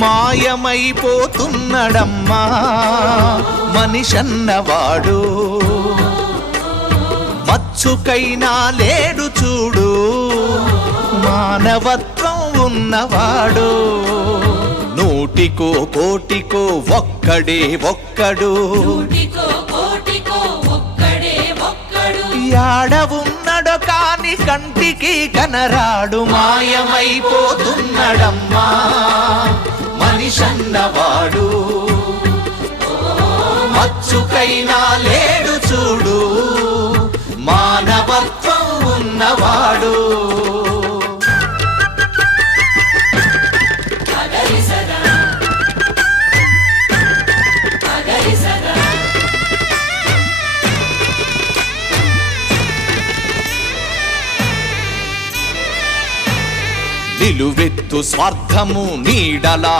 మాయమైపోతున్నడమ్మా మనిషన్నవాడు, మచ్చుకైనా లేడు చూడు మానవత్వం ఉన్నవాడు. నూటికో కోటికో ఒక్కడే ఒక్కడు, యాడ ఉన్నడో కాని కంటికి కనరాడు. మాయమైపోతున్నడమ్మా మనిషన్నవాడు, మచ్చుకైనా లేడు చూడు మానవత్వం ఉన్నవాడు. నిలువెత్తు స్వార్థము నీడలా